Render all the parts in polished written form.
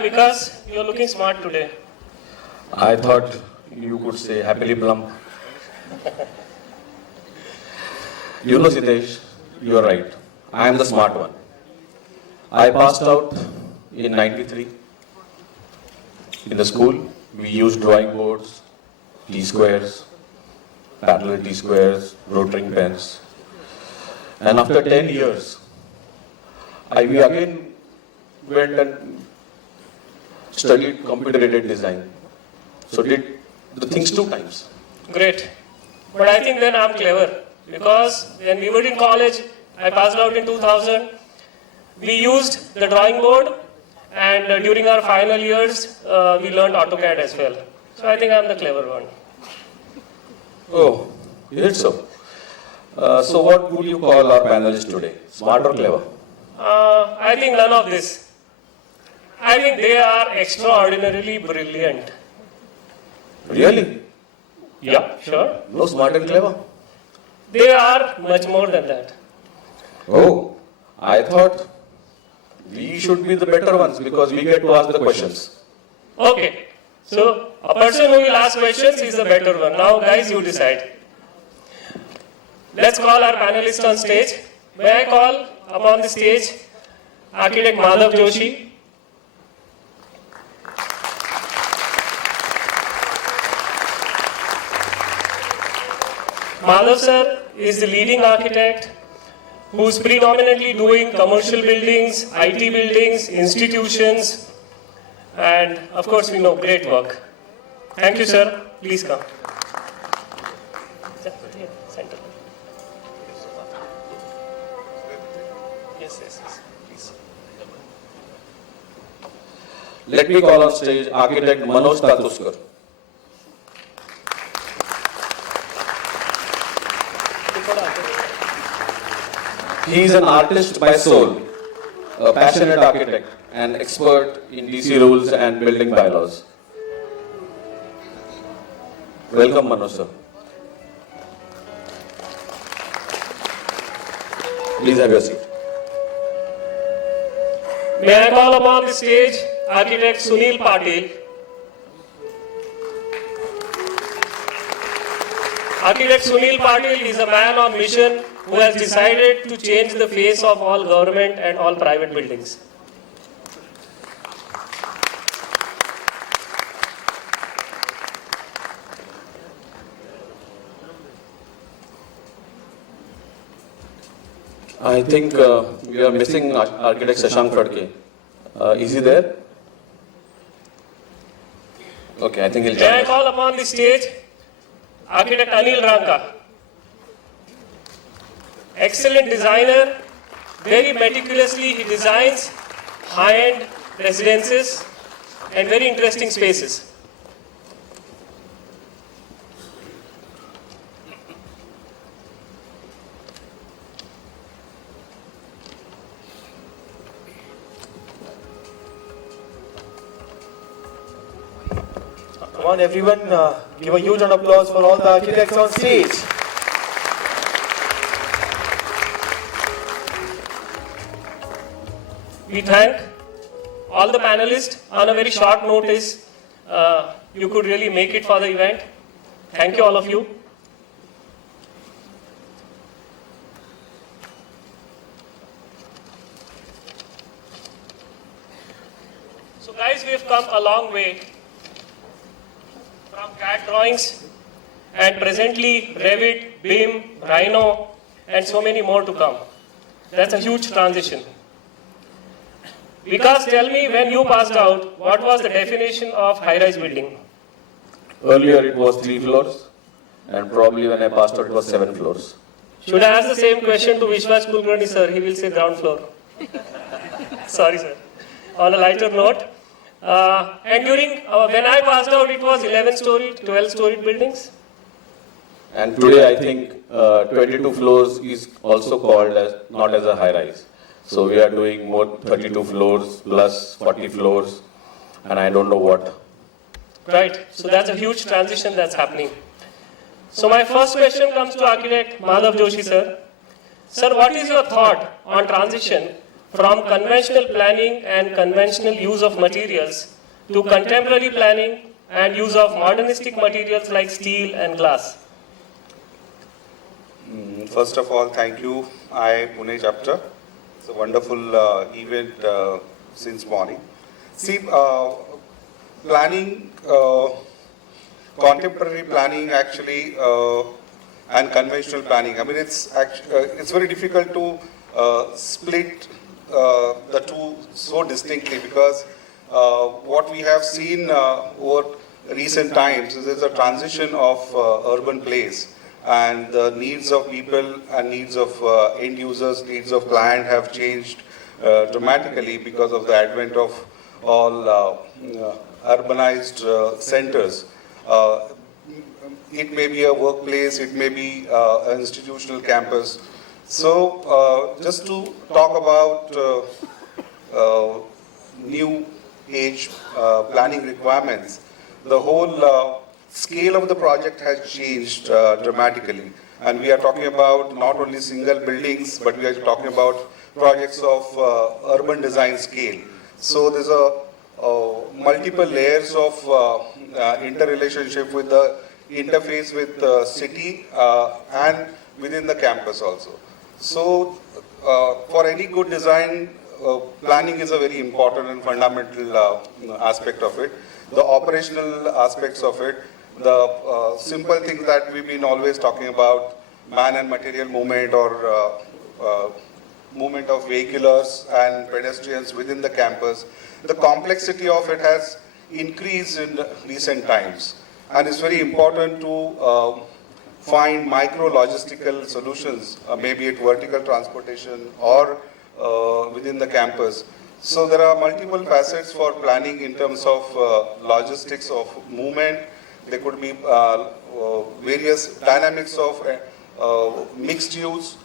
Hi Vikas, you're looking smart today. I thought you could say happily plump. You know, Shitesh, you are right. I am the smart one. I passed out in 93. In the school, we used drawing boards, T-squares, parallel T-squares, rotring pens. And after 10 years, we again went and studied computer-aided design. So did the things 2 times. Great. But I think then I'm clever. Because when we were in college, I passed out in 2000, we used the drawing board, and during our final years, we learned AutoCAD as well. So I think I'm the clever one. Oh, is it so? So what would you call our panelists today? Smart or clever? I think none of this. I think they are extraordinarily brilliant. Really? Yeah, sure. No smart and clever? They are much more than that. Oh, I thought we should be the better ones because we get to ask the questions. Okay. So a person who will ask questions is the better one. Now guys, you decide. Let's call our panelists on stage. May I call upon the stage architect Madhav Joshi. Madhav sir is the leading architect who's predominantly doing commercial buildings, IT buildings, institutions, and of course we know great work. Thank you sir. Please come. Center. Yes, please. Let me call on stage architect Manoj Tatooskar. He is an artist by soul, a passionate architect, and expert in DC rules and building bylaws. Welcome, Manoj sir. Please have your seat. May I call upon the stage architect Sunil Patil. Architect Sunil Patil is a man on mission who has decided to change the face of all government and all private buildings. I think we are missing architect Shashank Phadke. Is he there? Okay, I think he'll join May I us. call upon the stage architect Anil Ranka. Excellent designer, very meticulously he designs high-end residences and very interesting spaces. Come on everyone, give a huge round of applause for all the architects on stage. We thank all the panelists. On a very short notice, you could really make it for the event. Thank you all of you. So guys, we've come a long way from CAD drawings and presently Revit, BIM, Rhino and so many more to come. That's a huge transition. Vikas, tell me, when you passed out, what was the definition of high-rise building? Earlier it was 3 floors, and probably when I passed out it was 7 floors. Should I ask the same question to Vishwas Kulkarni sir? He will say ground floor. Sorry sir. On a lighter note, and during, when I passed out, it was 11-story, 12-story buildings. And today I think 22 floors is also called as not as a high rise. So we are doing more 32 floors plus 40 floors, and I don't know what. Right. So that's a huge transition that's happening. So my first question comes to architect Madhav Joshi sir. Sir, what is your thought on transition from conventional planning and conventional use of materials to contemporary planning and use of modernistic materials like steel and glass? First of all, thank you, IIA Pune chapter. It's a wonderful event since morning. See, planning, contemporary planning actually, and conventional planning. I mean, it's very difficult to split the two so distinctly, because what we have seen over recent times is there's a transition of urban place, and the needs of people and needs of end users, needs of client have changed dramatically because of the advent of all urbanized centers. It may be a workplace, it may be an institutional campus. So just to talk about new age planning requirements, the whole scale of the project has changed dramatically. And we are talking about not only single buildings, but we are talking about projects of urban design scale. So there's multiple layers of interrelationship with the interface with the city and within the campus also. So for any good design, planning is a very important and fundamental aspect of it. The operational aspects of it, the simple things that we've been always talking about, man and material movement, or movement of vehiculars and pedestrians within the campus. The complexity of it has increased in recent times, and it's very important to find micro logistical solutions, maybe it vertical transportation or within the campus. So there are multiple facets for planning in terms of logistics of movement. There could be various dynamics of mixed use.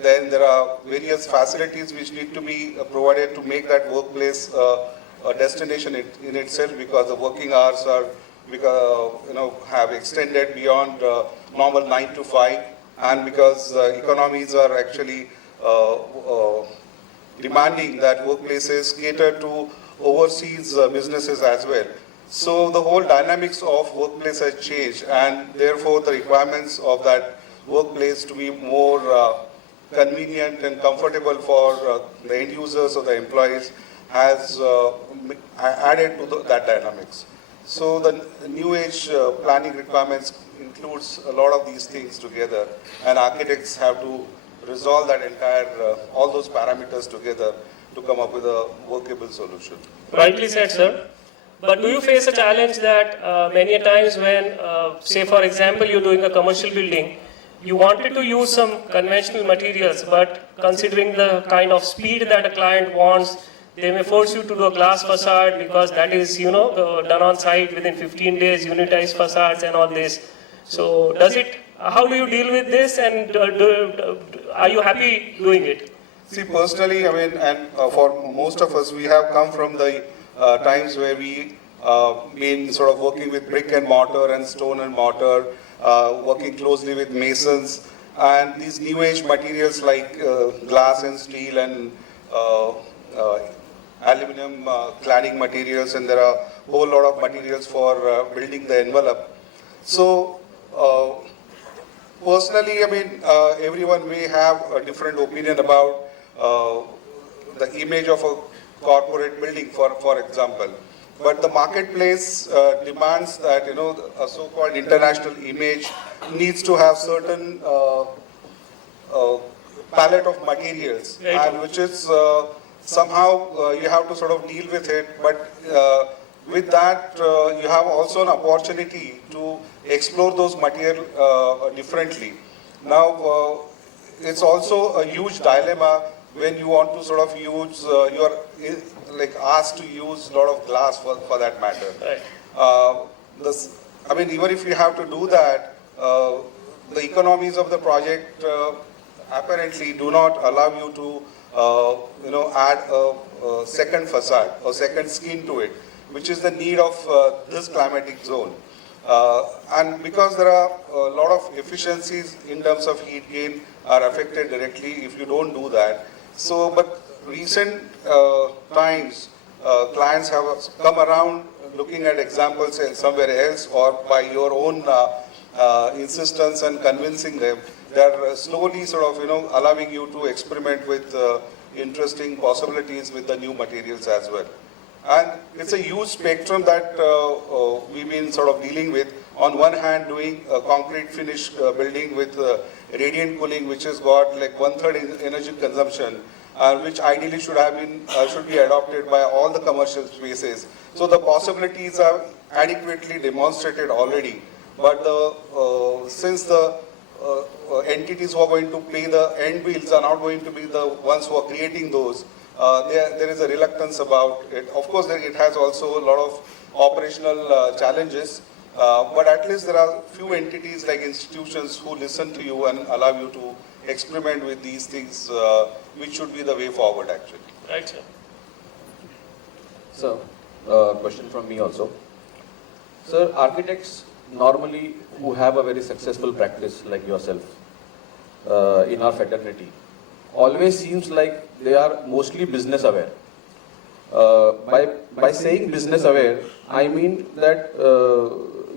Then there are various facilities which need to be provided to make that workplace a destination in itself, because the working hours are have extended beyond normal 9 to 5, and because economies are actually demanding that workplaces cater to overseas businesses as well. So the whole dynamics of workplace has changed, and therefore the requirements of that workplace to be more convenient and comfortable for the end users or the employees has added to that dynamics. So the new age planning requirements includes a lot of these things together, and architects have to resolve that entire, all those parameters together to come up with a workable solution. Rightly said, sir. But do you face a challenge that many a times when, say for example, you're doing a commercial building, you wanted to use some conventional materials, but considering the kind of speed that a client wants, they may force you to do a glass facade because that is, done on site within 15 days, unitized facades and all this. So how do you deal with this, and are you happy doing it? See, personally, I mean, and for most of us, we have come from the times where we been sort of working with brick and mortar and stone and mortar, working closely with masons, and these new age materials like glass and steel and aluminum cladding materials, and there are a whole lot of materials for building the envelope. So personally, I mean, everyone may have a different opinion about the image of a corporate building, for example. But the marketplace demands that, a so-called international image needs to have certain palette of materials, and which is somehow you have to sort of deal with it. But with that, you have also an opportunity to explore those materials differently. Now, it's also a huge dilemma when you want to sort of use, you are like asked to use a lot of glass for that matter. Right. I mean, even if you have to do that, the economies of the project apparently do not allow you to, add a second facade or second skin to it, which is the need of this climatic zone. And because there are a lot of efficiencies in terms of heat gain are affected directly if you don't do that. So, but recent times, clients have come around looking at examples somewhere else or by your own insistence and convincing them. They are slowly sort of, allowing you to experiment with interesting possibilities with the new materials as well. And it's a huge spectrum that we've been sort of dealing with. On one hand, doing a concrete finish building with radiant cooling, which has got like 1/3 energy consumption, which ideally should be adopted by all the commercial spaces. So the possibilities are adequately demonstrated already. But since the entities who are going to pay the end bills are not going to be the ones who are creating those, there is a reluctance about it. Of course, it has also a lot of operational challenges, but at least there are few entities like institutions who listen to you and allow you to experiment with these things, which should be the way forward actually. Right, sir. So, question from me also. Sir, architects normally who have a very successful practice like yourself in our fraternity always seems like they are mostly business aware. By saying business aware, I mean that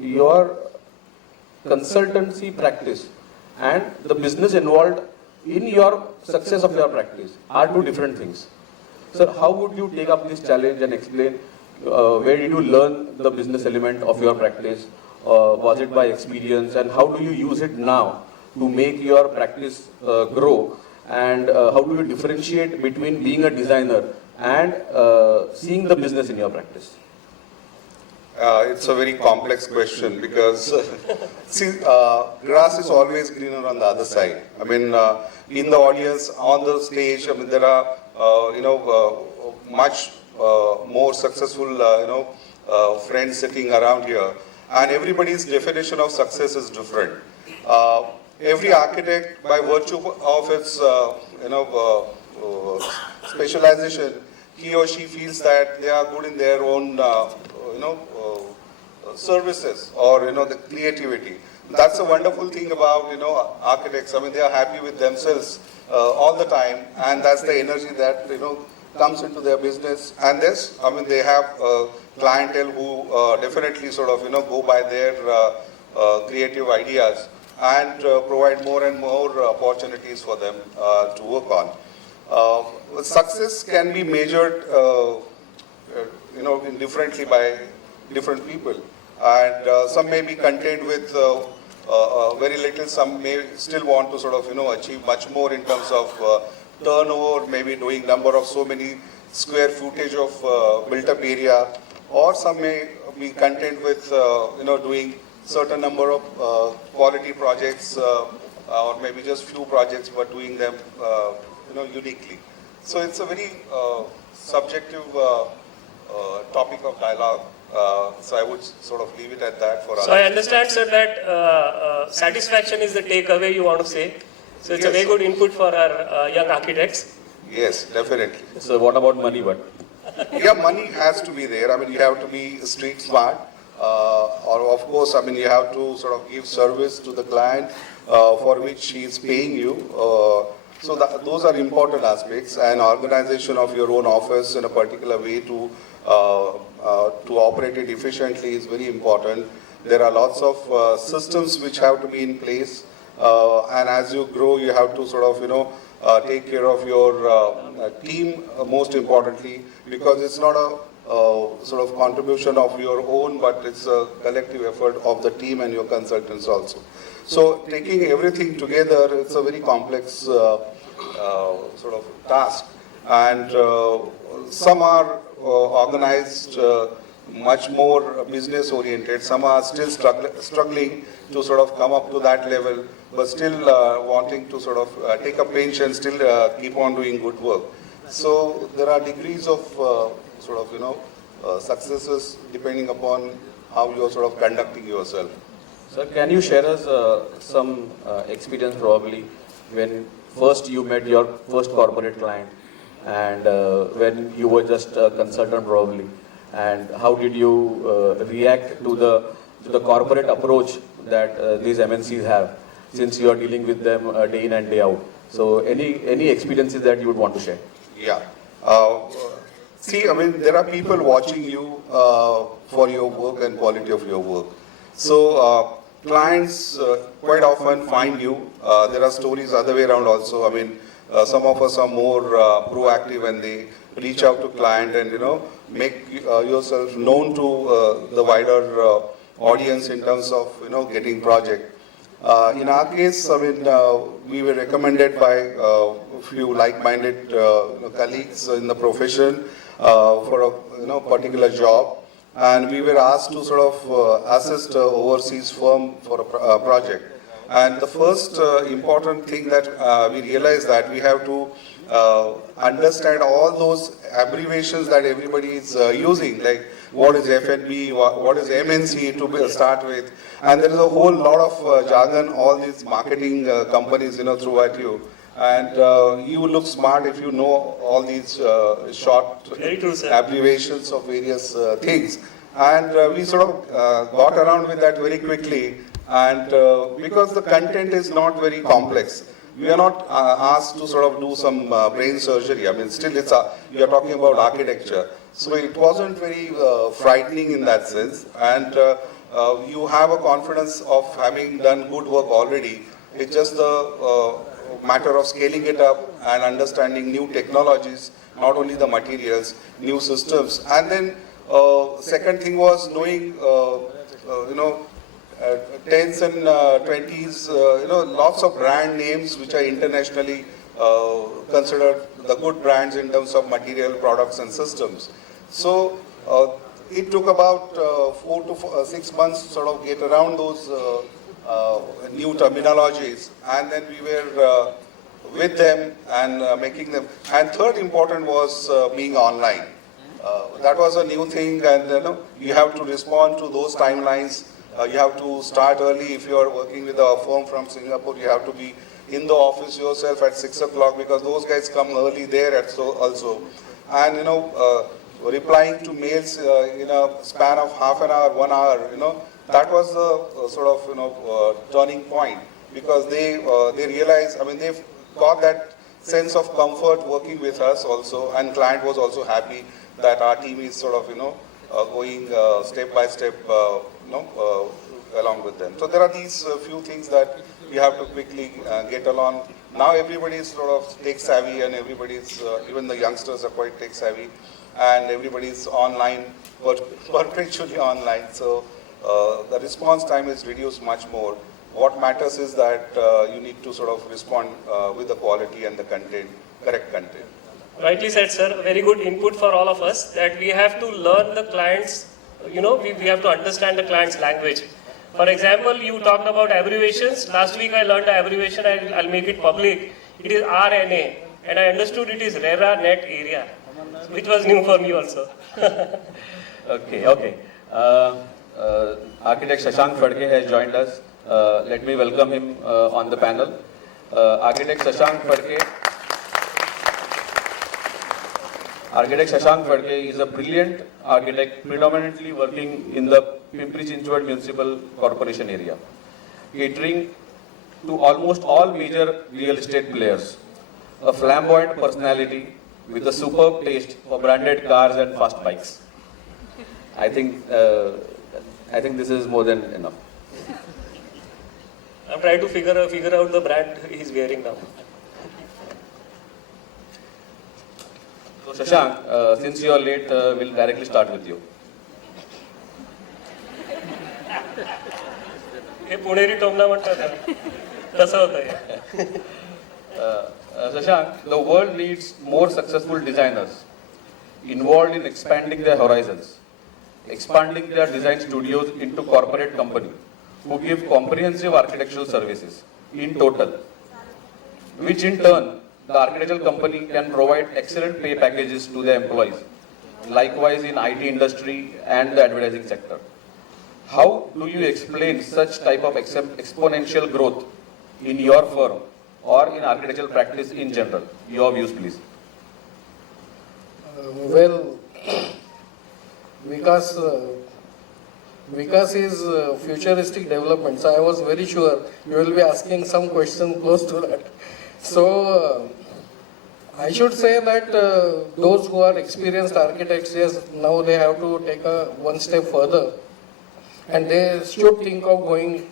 your consultancy practice and the business involved in your success of your practice are two different things. Sir, how would you take up this challenge and explain where did you learn the business element of your practice? Was it by experience, and how do you use it now to make your practice grow? And how do you differentiate between being a designer and seeing the business in your practice? It's a very complex question because, see, grass is always greener on the other side. I mean, in the audience, on the stage, I mean, there are, much more successful, friends sitting around here. And everybody's definition of success is different. Every architect, by virtue of its, specialization, he or she feels that they are good in their own, services or, the creativity. That's a wonderful thing about, architects. I mean, they are happy with themselves all the time, and that's the energy that, comes into their business. And this, I mean, they have clientele who definitely sort of, go by their creative ideas and provide more and more opportunities for them to work on. Success can be measured, differently by different people. And some may be content with very little, some may still want to sort of, achieve much more in terms of turnover, maybe doing number of so many square footage of built-up area, or some may be content with, doing certain number of quality projects, or maybe just few projects, but doing them, uniquely. So it's a very subjective topic of dialogue. So I would sort of leave it at that for So I understand, sir, that satisfaction is the takeaway you want to say. So it's a very good input for our young architects. Yes, definitely. So what about money? But Yeah, money has to be there. I mean, you have to be street smart. Or of course, I mean, you have to sort of give service to the client for which he is paying you. So those are important aspects. And organization of your own office in a particular way to operate it efficiently is very important. There are lots of systems which have to be in place. And as you grow, you have to sort of, take care of your team most importantly, because it's not a sort of contribution of your own, but it's a collective effort of the team and your consultants also. So taking everything together, it's a very complex sort of task. And some are organized much more business oriented. Some are still struggling to sort of come up to that level, but still wanting to sort of take a pinch and still keep on doing good work. So there are degrees of sort of, successes depending upon how you are sort of conducting yourself. sir, can you share us some experience probably when first you met your first corporate client and when you were just a consultant probably, and how did you react to the corporate approach that these MNCs have, since you are dealing with them day in and day out? So any experiences that you would want to share? Yeah. Uh, See, I mean, there are people watching you for your work and quality of your work. So clients quite often find you. There are stories other way around also. I mean, some of us are more proactive and they reach out to client and make yourself known to the wider audience in terms of getting project. In our case, I mean, we were recommended by a few like-minded colleagues in the profession for a particular job, and we were asked to sort of assist an overseas firm for a project. And the first important thing that we realized that we have to understand all those abbreviations that everybody is using, like what is FNB, what is MNC to start with, and there is a whole lot of jargon all these marketing companies throw at you. And you look smart if you know all these short abbreviations of various things. And we sort of got around with that very quickly. And because the content is not very complex, we are not asked to sort of do some brain surgery. I mean, still we are talking about architecture. So it wasn't very frightening in that sense. And you have a confidence of having done good work already. It's just the matter of scaling it up and understanding new technologies, not only the materials, new systems. And then second thing was knowing, tens and 20s, lots of brand names which are internationally considered the good brands in terms of material, products and systems. So it took about 4 to 6 months to sort of get around those new terminologies, and then we were with them and making them. And third important was being online. That was a new thing, and you have to respond to those timelines. You have to start early. If you are working with a firm from Singapore, you have to be in the office yourself at 6 o'clock because those guys come early there also. And replying to mails in a span of half an hour, 1 hour, that was the sort of turning point, because they realized, I mean, they've got that sense of comfort working with us also, and client was also happy that our team is sort of going step by step along with them. So there are these few things that we have to quickly get along. Now everybody is sort of tech savvy, and everybody's even the youngsters are quite tech savvy, and everybody's online, perpetually online. So the response time is reduced much more. What matters is that you need to sort of respond with the quality and the content, correct content. Rightly said, sir. Very good input for all of us, that we have to learn the client's, we have to understand the client's language. For example, you talked about abbreviations. Last week I learned the abbreviation, I'll make it public. It is RNA, and I understood it is Rara Net Area, which was new for me also. Okay. Architect Shashank Phadke has joined us. Let me welcome him on the panel. Architect Shashank Phadke is a brilliant architect, predominantly working in the Pimpri-Chinchwad Municipal Corporation area, catering to almost all major real estate players. A flamboyant personality with a superb taste for branded cars and fast bikes. I think this is more than enough. I'm trying to figure out the brand he's wearing now. So Shashank, since you are late, we'll directly start with you. हे पुणेरी टोमणा म्हणतात तसं होतं हे. Shashank, the world needs more successful designers involved in expanding their horizons, expanding their design studios into corporate company who give comprehensive architectural services in total, which in turn the architectural company can provide excellent pay packages to their employees, likewise in IT industry and the advertising sector. How do you explain such type of exponential growth in your firm or in architectural practice in general? Your views, please. Well, Vikas is futuristic development, so I was very sure you will be asking some question close to that. So I should say that those who are experienced architects, yes, now they have to take one step further, and they should think of going,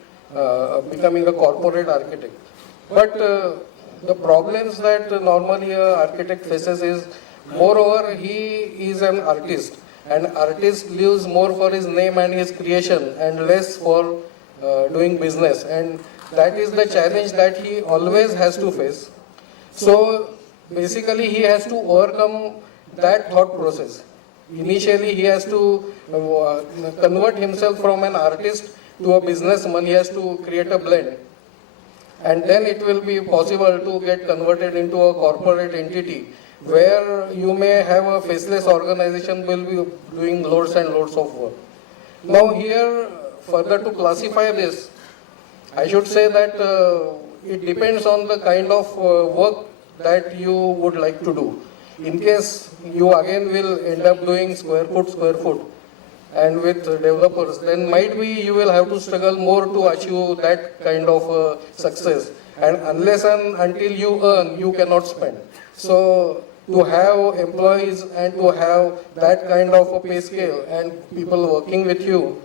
becoming a corporate architect. But the problems that normally an architect faces is, moreover, he is an artist, and artist lives more for his name and his creation, and less for doing business, and that is the challenge that he always has to face. So basically, he has to overcome that thought process. Initially, he has to convert himself from an artist to a businessman. He has to create a blend. And then it will be possible to get converted into a corporate entity where you may have a faceless organization will be doing loads and loads of work. Now here, further to classify this, I should say that it depends on the kind of work that you would like to do. In case you again will end up doing square foot, and with developers, then might be you will have to struggle more to achieve that kind of success. And unless and until you earn, you cannot spend. So to have employees and to have that kind of a pay scale and people working with you,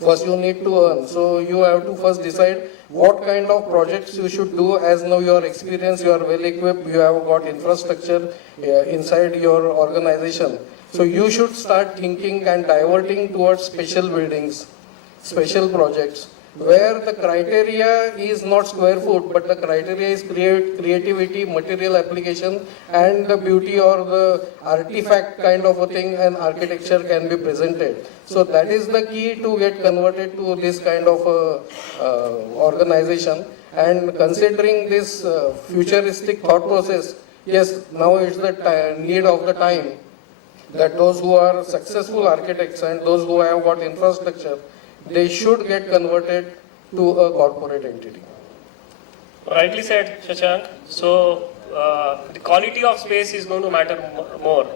first you need to earn. So you have to first decide what kind of projects you should do, as now you are experienced, you are well equipped, you have got infrastructure inside your organization. So you should start thinking and diverting towards special buildings, special projects, where the criteria is not square foot, but the criteria is creativity, material application, and the beauty or the artifact kind of a thing, and architecture can be presented. So that is the key to get converted to this kind of organization. And considering this futuristic thought process, yes, now it's the need of the time that those who are successful architects and those who have got infrastructure, they should get converted to a corporate entity. Rightly said, Shashank. So the quality of space is going to matter more.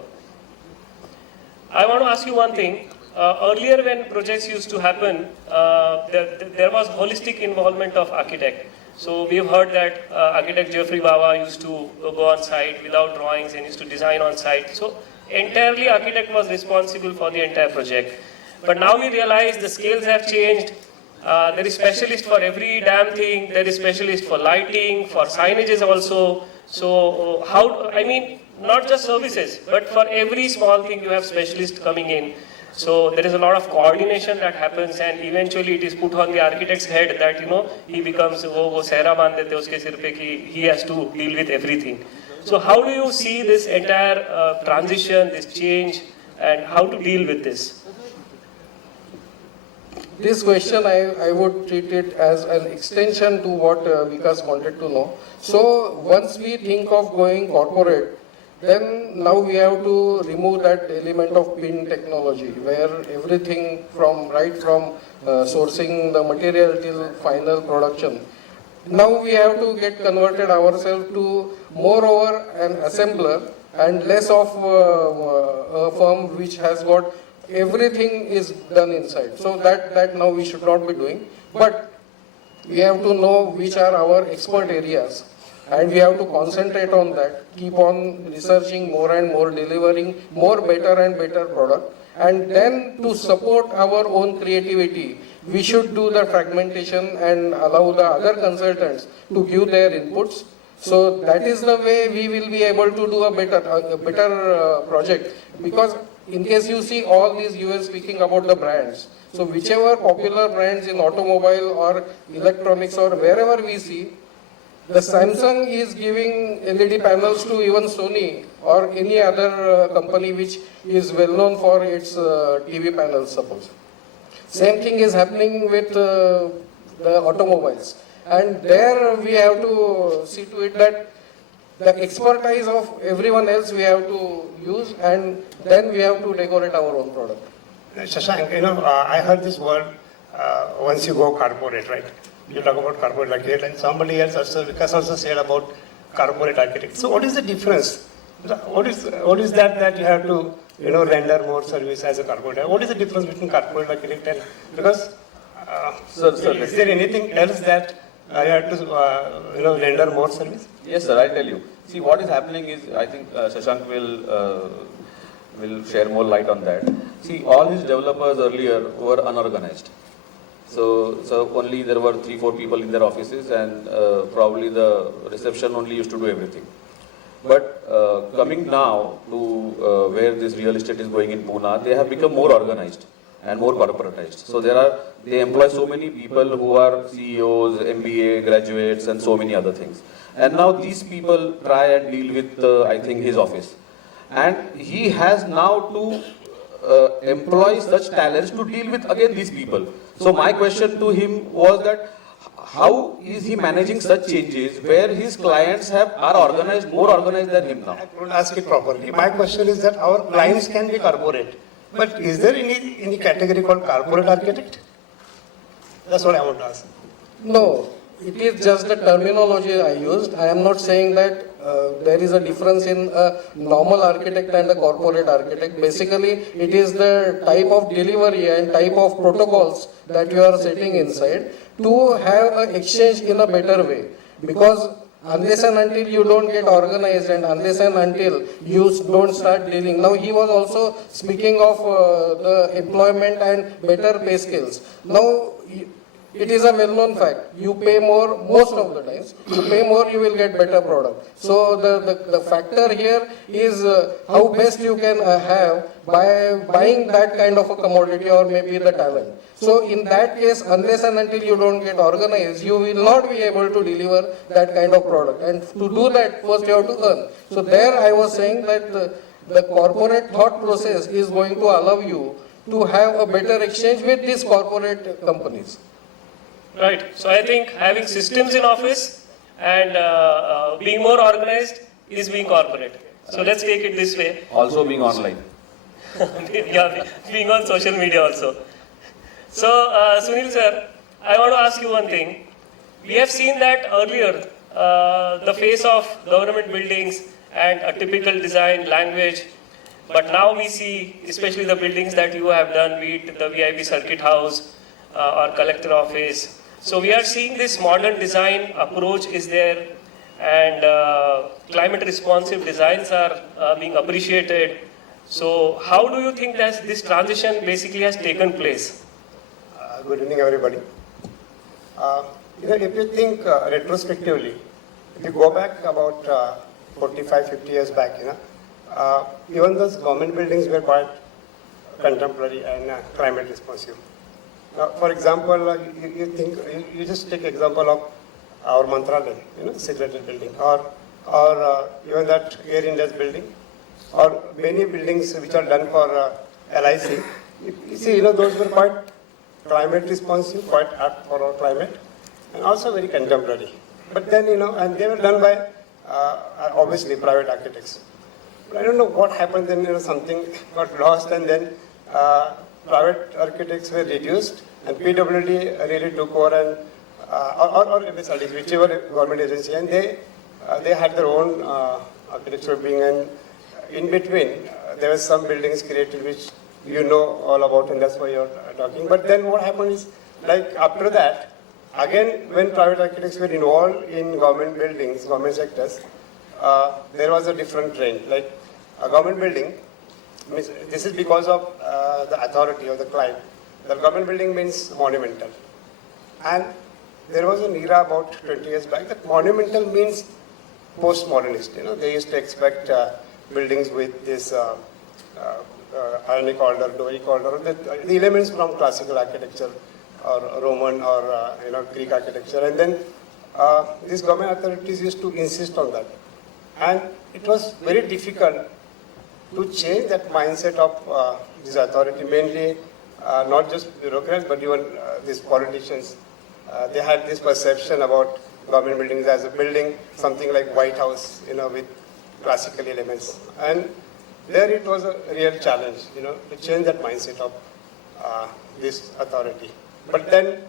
I want to ask you one thing. Earlier when projects used to happen, there was holistic involvement of architect. So we've heard that architect Geoffrey Bawa used to go on site without drawings and used to design on site. So entirely architect was responsible for the entire project. But now we realize the scales have changed. There is specialist for every damn thing. There is specialist for lighting, for signages also. So not just services, but for every small thing you have specialist coming in. So there is a lot of coordination that happens, and eventually it is put on the architect's head that he becomes wo sehra band dete uske sir pe ki he has to deal with everything. So how do you see this entire transition, this change, and how to deal with this? This question I would treat it as an extension to what Vikas wanted to know. So once we think of going corporate, then now we have to remove that element of pin technology, where everything right from sourcing the material till final production. Now we have to get converted ourselves to moreover an assembler and less of a firm which has got everything is done inside. So that now we should not be doing. But we have to know which are our expert areas, and we have to concentrate on that, keep on researching more and more, delivering more better and better product. And then to support our own creativity, we should do the fragmentation and allow the other consultants to give their inputs. So that is the way we will be able to do a better project. Because in case you see all these, you were speaking about the brands. So whichever popular brands in automobile or electronics or wherever we see, the Samsung is giving LED panels to even Sony or any other company which is well known for its TV panels, suppose. Same thing is happening with the automobiles. And there we have to see to it that the expertise of everyone else we have to use, and then we have to decorate our own product. Shashank, I heard this word once you go corporate, right? You talk about corporate architect, and somebody else also, Vikas also said about corporate architect. So what is the difference? What is that you have to render more service as a corporate? What is the difference between corporate architect and, because is there anything else that you have to, render more service? Yes, sir, I'll tell you. See, what is happening is, I think Shashank will share more light on that. See, all his developers earlier were unorganized. So only there were 3-4 people in their offices, and probably the reception only used to do everything. But coming now to where this real estate is going in Pune, they have become more organized and more corporatized. So they employ so many people who are CEOs, MBA graduates, and so many other things. And now these people try and deal with, I think, his office. And he has now to employ such talents to deal with, again, these people. So my question to him was that, how is he managing such changes where his clients are organized, more organized than him now? I couldn't ask it properly. My question is that our clients can be corporate, but is there any category called corporate architect? That's what I want to ask. No, it is just the terminology I used. I am not saying that there is a difference in a normal architect and a corporate architect. Basically, it is the type of delivery and type of protocols that you are setting inside to have an exchange in a better way. Because unless and until you don't get organized and unless and until you don't start dealing. Now he was also speaking of the employment and better pay scales. Now it is a well-known fact. You pay more most of the times. You pay more, you will get better product. So the factor here is how best you can have by buying that kind of a commodity or maybe the talent. So in that case, unless and until you don't get organized, you will not be able to deliver that kind of product. And to do that, first you have to earn. So there I was saying that the corporate thought process is going to allow you to have a better exchange with these corporate companies. Right. So I think having systems in office and being more organized is being corporate. So let's take it this way. Also being online. Yeah, being on social media also. So Sunil sir, I want to ask you one thing. We have seen that earlier, the face of government buildings and a typical design language. But now we see, especially the buildings that you have done, be it the VIP Circuit House or Collector Office. So we are seeing this modern design approach is there, and climate responsive designs are being appreciated. So how do you think that this transition basically has taken place? Good evening, everybody. If you think retrospectively, if you go back about 45-50 years back, even those government buildings were quite contemporary and climate responsive. For example, you just take example of our Mantralaya, Secretariat building, or even that Air India's building, or many buildings which are done for LIC. You see, those were quite climate responsive, quite apt for our climate, and also very contemporary. But then, and they were done by obviously private architects. But I don't know what happened then. Something got lost, and then private architects were reduced, and PWD really took over, and or MSRDs, whichever government agency, and they had their own architecture being, and in between there were some buildings created which you know all about, and that's why you're talking. But then what happened is, like after that, again when private architects were involved in government buildings, government sectors, there was a different trend. Like a government building, this is because of the authority of the client. The government building means monumental. And there was an era about 20 years back that monumental means postmodernist. They used to expect buildings with this Ionic order, Doric order, the elements from classical architecture or Roman or Greek architecture. And then these government authorities used to insist on that. And it was very difficult to change that mindset of this authority, mainly not just bureaucrats, but even these politicians. They had this perception about government buildings as a building, something like White House, with classical elements. And there it was a real challenge, to change that mindset of this authority. But then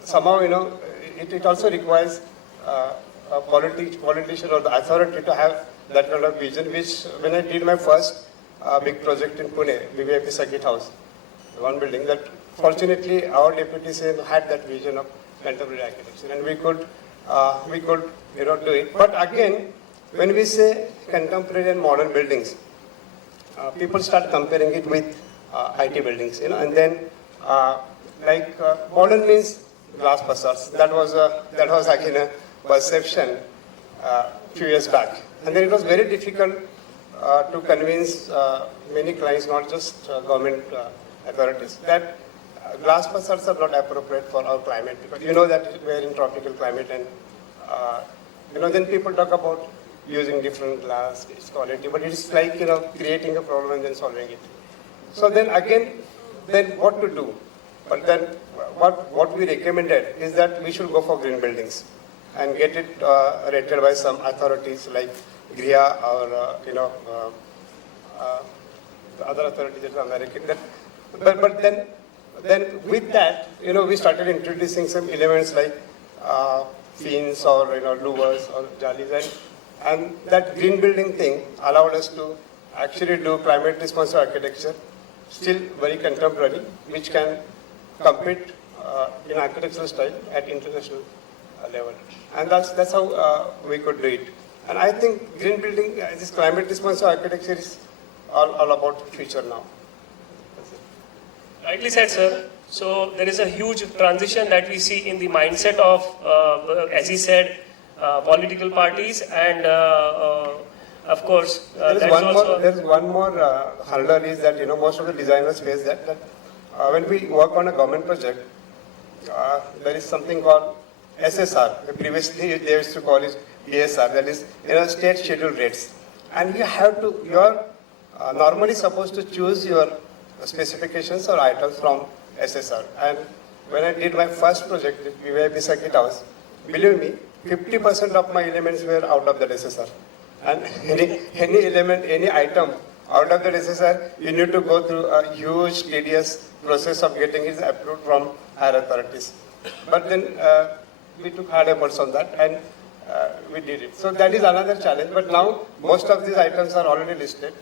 somehow, it also requires a politician or the authority to have that kind of vision, which when I did my first big project in Pune, VIP Circuit House, one building, that fortunately our deputy CM had that vision of contemporary architecture, and we could do it. But again, when we say contemporary and modern buildings, people start comparing it with IT buildings, and then modern means glass facades. That was again a perception few years back, and then it was very difficult to convince many clients, not just government authorities, that glass facades are not appropriate for our climate, because you know that we are in tropical climate, and then people talk about using different glass, its quality, but it's like creating a problem and then solving it. So then again, what to do? But then what we recommended is that we should go for green buildings and get it rated by some authorities like GRIA or the other authorities that are American. But then with that, we started introducing some elements like fins or louvers or jalis, and that green building thing allowed us to actually do climate responsive architecture, still very contemporary, which can compete in architectural style at international level. And that's how we could do it. And I think green building, this climate responsive architecture is all about future now. Rightly said, sir. So there is a huge transition that we see in the mindset of, as he said, political parties, and of course, there's one more hurdle is that most of the designers face that when we work on a government project, there is something called SSR. Previously, they used to call it DSR, that is state scheduled rates, and you are normally supposed to choose your specifications or items from SSR. And when I did my first project at IIA Circuit House, believe me, 50% of my elements were out of that SSR. And any element, any item out of that SSR, you need to go through a huge, tedious process of getting it approved from higher authorities. But then we took hard efforts on that, and we did it. So that is another challenge. But now most of these items are already listed,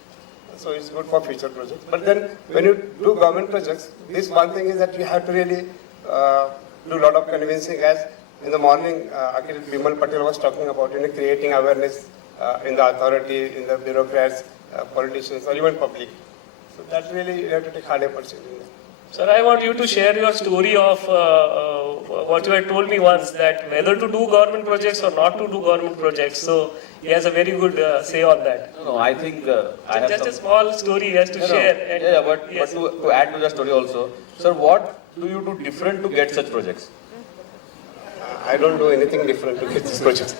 so it's good for future projects. But then when you do government projects, this one thing is that you have to really do a lot of convincing. As in the morning, architect Bimal Patil was talking about creating awareness in the authority, in the bureaucrats, politicians, or even public. So that really you have to take hard efforts in doing that. Sir, I want you to share your story of what you had told me once, that whether to do government projects or not to do government projects. So he has a very good say on that. No, I think I have just a small story he has to share. And but to add to the story also, sir, what do you do different to get such projects? I don't do anything different to get this project.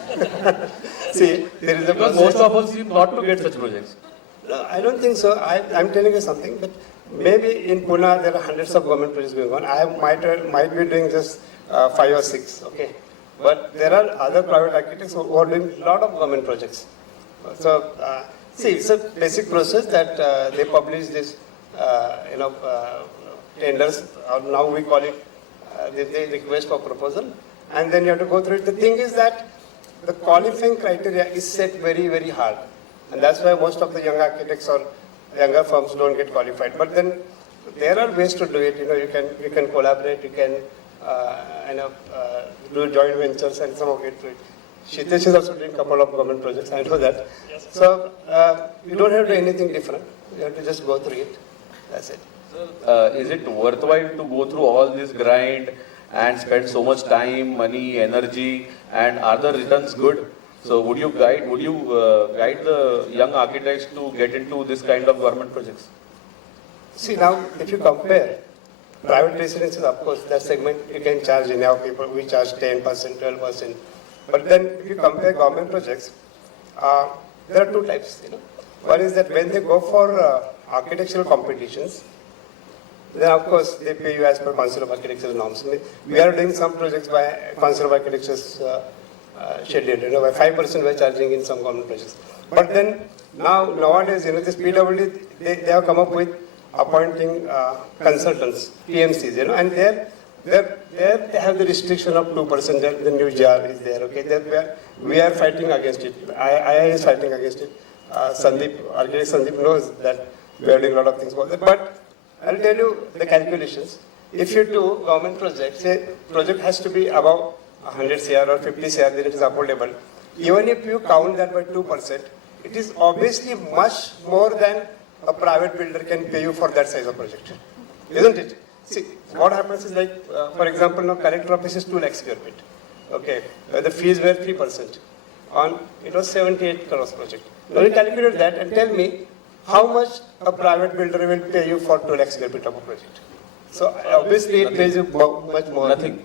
See, there is a Because most of us seem not to get such projects. No, I don't think so. I'm telling you something, but maybe in Pune there are hundreds of government projects going on. I might be doing just 5 or 6, okay. But there are other private architects who are doing a lot of government projects. So, see, it's a basic process that they publish this, tenders, or now we call it, they request for proposal, and then you have to go through it. The thing is that the qualifying criteria is set very, very hard. And that's why most of the young architects or younger firms don't get qualified. But then there are ways to do it. You can collaborate. You can do joint ventures and some of it. Shitesh is also doing a couple of government projects. I know that. Yes, so you don't have to do anything different. You have to just go through it. That's it. Is it worthwhile to go through all this grind and spend so much time, money, energy, and are the returns good? So would you guide the young architects to get into this kind of government projects? See, now if you compare private residences, of course, that segment you can charge enough people. We charge 10%, 12%. But then if you compare government projects, there are two types. One is that when they go for architectural competitions, then of course they pay you as per Council of Architectural norms. We are doing some projects by Council of Architecture's schedule. By 5% we are charging in some government projects. But then nowadays, this PWD, they have come up with appointing consultants, PMCs, and there they have the restriction of 2%. The new JAR is there. Okay, we are fighting against it. IIA is fighting against it. Architect Sandeep knows that we are doing a lot of things about that. But I'll tell you the calculations. if you do government project, say project has to be above 100 CR or 50 CR, then it is affordable. Even if you count that by 2%, it is obviously much more than a private builder can pay you for that size of project, isn't it? See, what happens is like, for example, now collector office is 2 lakh square feet. Okay, the fees were 3%. On it was 78 crores project. Now you calculate that and tell me how much a private builder will pay you for 2 lakh square feet of a project. So obviously it pays you much more. Nothing.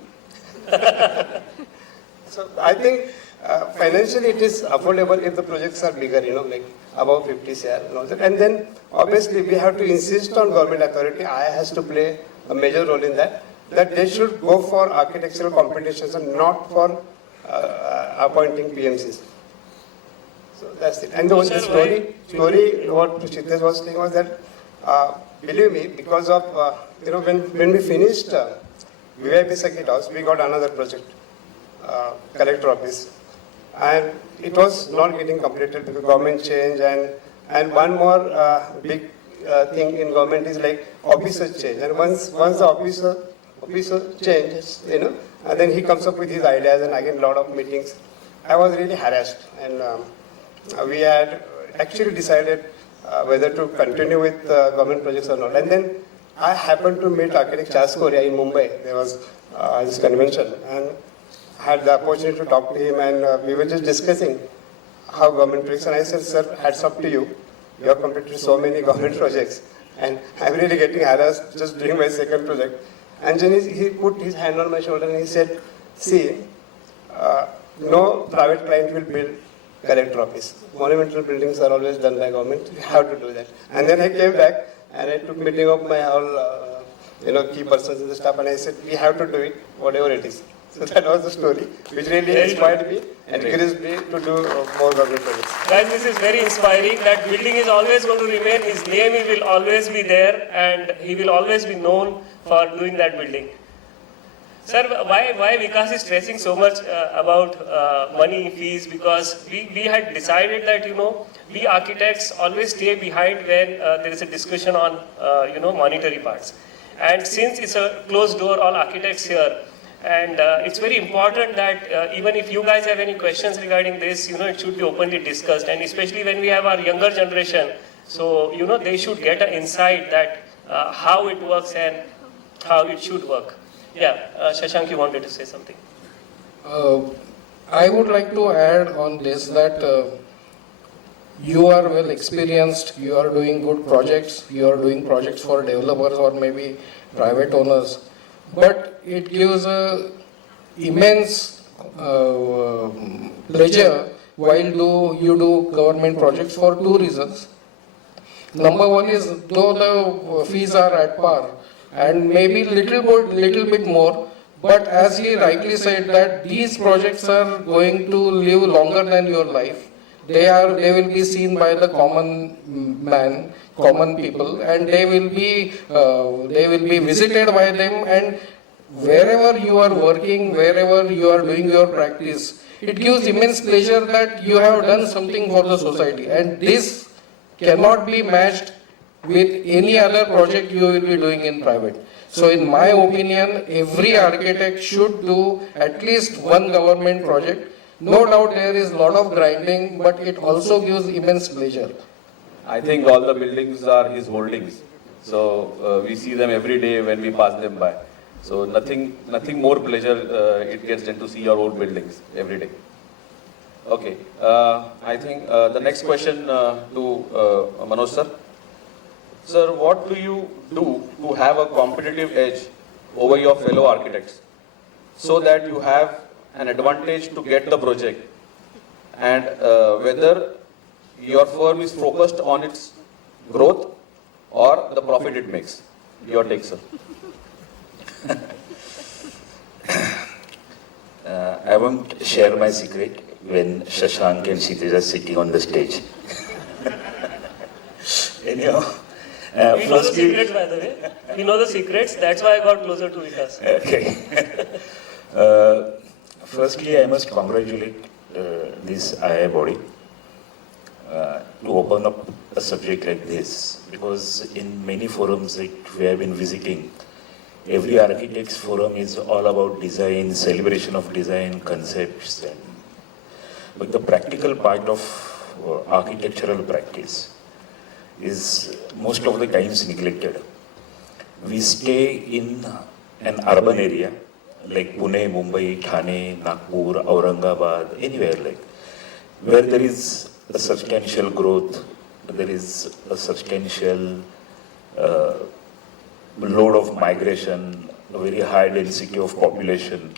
So I think financially it is affordable if the projects are bigger, like above 50 CR and all that. And then obviously we have to insist on government authority. IIA has to play a major role in that they should go for architectural competitions and not for appointing PMCs. So that's it. And the story what Shitesh was saying was that, believe me, because of, when we finished VIP Circuit House, we got another project, collector office. And it was not getting completed because government change and one more big thing in government is like officer change. And once the officer changes, and then he comes up with his ideas and again a lot of meetings. I was really harassed and we had actually decided whether to continue with government projects or not. And then I happened to meet architect Charles Korea in Mumbai. There was this convention and I had the opportunity to talk to him and we were just discussing how government projects. And I said, sir, hats off to you. You have completed so many government projects and I'm really getting harassed just doing my second project. And then he put his hand on my shoulder and he said, see, no private client will build collector office. Monumental buildings are always done by government. You have to do that. And then I came back and I took meeting of my all, key persons and the staff and I said, we have to do it, whatever it is. So that was the story, which really inspired me and encouraged me to do more government projects. Guys, this is very inspiring. That building is always going to remain. His name will always be there and he will always be known for doing that building. Sir, why Vikas is stressing so much about money, fees? Because we had decided that, we architects always stay behind when there is a discussion on, monetary parts. And since it's a closed door, all architects here, and it's very important that even if you guys have any questions regarding this, it should be openly discussed. And especially when we have our younger generation, so, they should get an insight that how it works and how it should work. Yeah, Shashank, you wanted to say something. I would like to add on this that you are well experienced, you are doing good projects, you are doing projects for developers or maybe private owners, but it gives immense pleasure while you do government projects for 2 reasons. Number one is, though the fees are at par, and maybe little bit more, but as he rightly said that these projects are going to live longer than your life. They will be seen by the common man, common people, and they will be visited by them. And wherever you are working, wherever you are doing your practice, it gives immense pleasure that you have done something for the society. And this cannot be matched with any other project you will be doing in private. So in my opinion, every architect should do at least one government project. No doubt there is a lot of grinding, but it also gives immense pleasure. I think all the buildings are his holdings. So we see them every day when we pass them by. So nothing more pleasure it gets than to see your old buildings every day. Okay, I think the next question to Manoj sir. Sir, what do you do to have a competitive edge over your fellow architects so that you have an advantage to get the project, and whether your firm is focused on its growth or the profit it makes? Your take, sir. I won't share my secret when Shashank and Shitesh are sitting on the stage. Anyhow, we know the secrets, by the way. We know the secrets. That's why I got closer to Vikas. Okay. Firstly, I must congratulate this IIA body to open up a subject like this, because in many forums that we have been visiting, every architect's forum is all about design, celebration of design, concepts, but the practical part of architectural practice is most of the times neglected. We stay in an urban area like Pune, Mumbai, Thane, Nagpur, Aurangabad, anywhere like, where there is a substantial growth, there is a substantial load of migration, a very high density of population,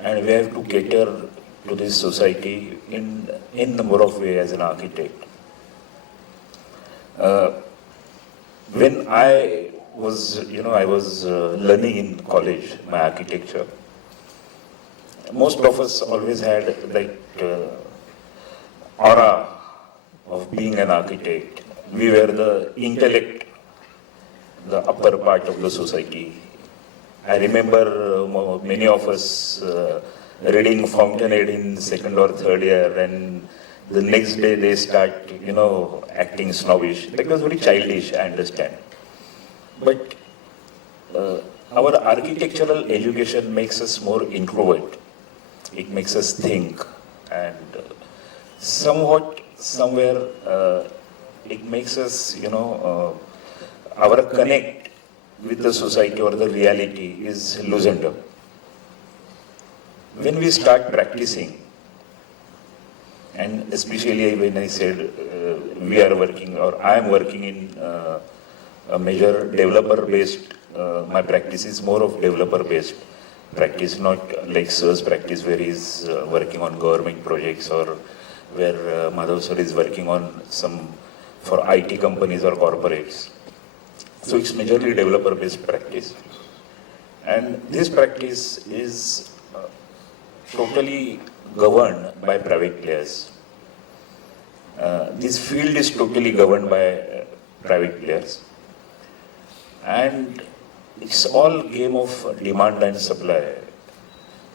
and we have to cater to this society in number of ways as an architect. When I was learning in college my architecture. Most of us always had aura of being an architect. We were the intellect, the upper part of the society. I remember many of us reading Fountainhead in second or third year, and the next day they start, acting snobbish. That was very childish, I understand. But our architectural education makes us more introvert. It makes us think, and somewhere, it makes us, our connect with the society or the reality is loosened up. When we start practicing, and especially when I said we are working or I am working in a major developer-based, my practice is more of developer-based practice, not like sir's practice where he's working on government projects or where Madhav sir is working on some for IT companies or corporates. So it's majorly developer-based practice. And this practice is totally governed by private players. This field is totally governed by private players. And it's all game of demand and supply.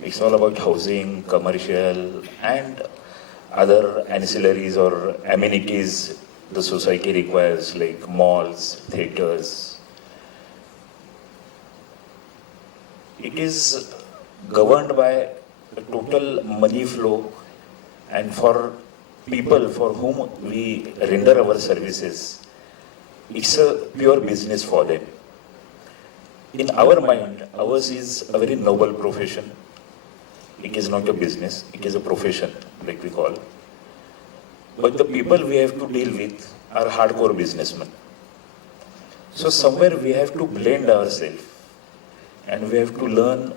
It's all about housing, commercial, and other ancillaries or amenities the society requires, like malls, theaters. It is governed by a total money flow, and for people for whom we render our services, it's a pure business for them. In our mind, ours is a very noble profession. It is not a business, it is a profession, like we call. But the people we have to deal with are hardcore businessmen. So somewhere we have to blend ourselves, and we have to learn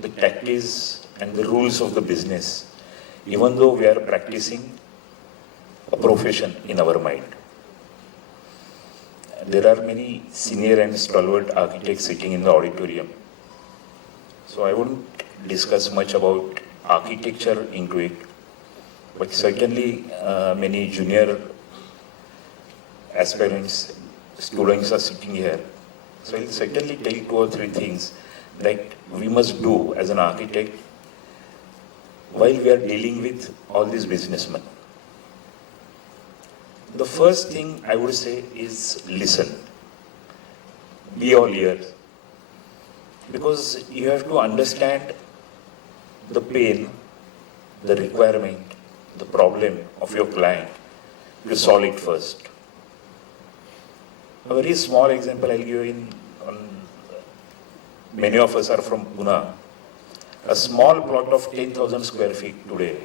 the tactics and the rules of the business, even though we are practicing a profession in our mind. There are many senior and stalwart architects sitting in the auditorium. So I wouldn't discuss much about architecture into it, but certainly many junior aspirants, students are sitting here. So I'll certainly tell you 2 or 3 things that we must do as an architect while we are dealing with all these businessmen. The first thing I would say is listen. Be all ears. Because you have to understand the pain, the requirement, the problem of your client to solve it first. A very small example I'll give you many of us are from Pune. A small plot of 10,000 square feet today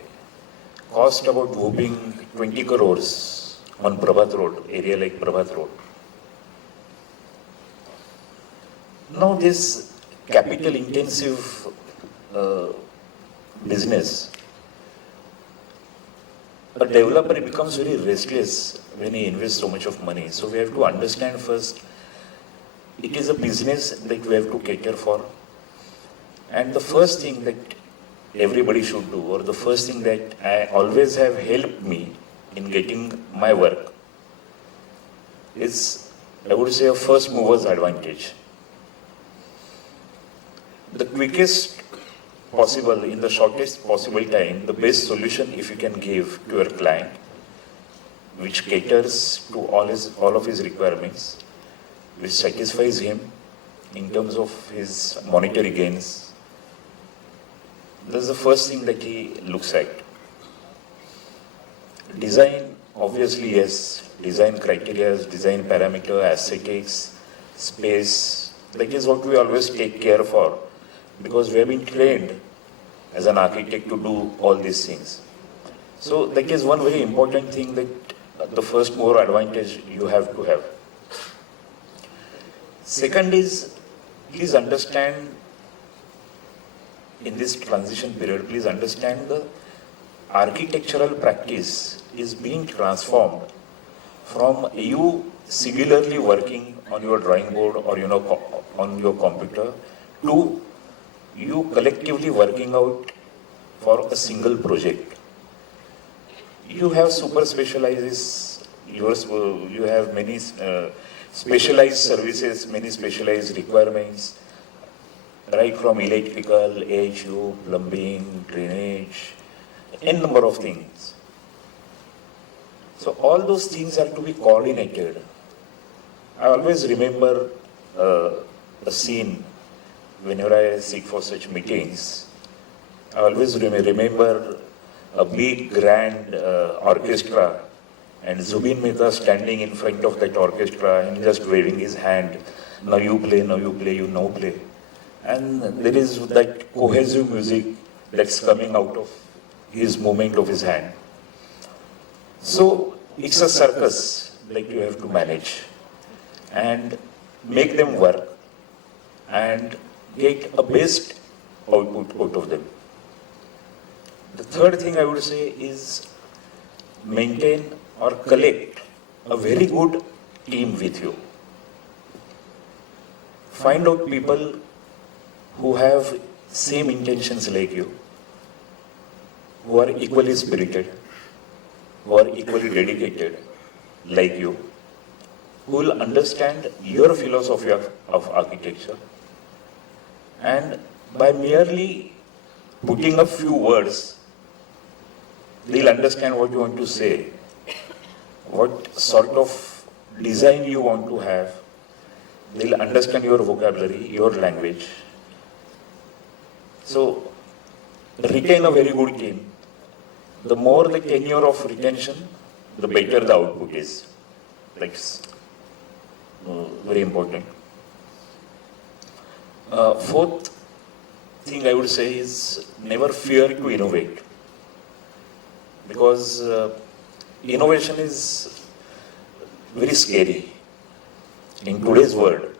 cost about whooping 20 crores on Prabhat Road, area like Prabhat Road. Now this capital intensive business, a developer becomes very restless when he invests so much of money. So we have to understand first, it is a business that we have to cater for. And the first thing that everybody should do, or the first thing that I always have helped me in getting my work, is, I would say, a first mover's advantage. The quickest possible, in the shortest possible time, the best solution if you can give to your client, which caters to all of his requirements, which satisfies him, in terms of his monetary gains, that's the first thing that he looks at. Design, obviously, yes, design criteria, design parameter, aesthetics, space, that is what we always take care for, because we have been trained as an architect to do all these things. So that is one very important thing, that the first mover advantage you have to have. Second is, please understand, in this transition period, please understand the architectural practice is being transformed from you singularly working on your drawing board or on your computer to you collectively working out for a single project. You have super specialized, you have many specialized services, many specialized requirements, right from electrical, AHU, plumbing, drainage, n number of things. So all those things have to be coordinated. I always remember a scene whenever I sit for such meetings. I always remember a big grand orchestra and Zubin Mehta standing in front of that orchestra and just waving his hand. Now you play, you now play. And there is that cohesive music that's coming out of his movement of his hand. So it's a circus that you have to manage and make them work and get a best output out of them. The third thing I would say is maintain or collect a very good team with you. Find out people who have same intentions like you, who are equally spirited, who are equally dedicated like you, who will understand your philosophy of architecture, and by merely putting a few words, they'll understand what you want to say, what sort of design you want to have. They'll understand your vocabulary, your language. So, retain a very good team. The more the tenure of retention, the better the output is. That's very important. Fourth thing I would say is never fear to innovate. Because innovation is very scary. In today's world,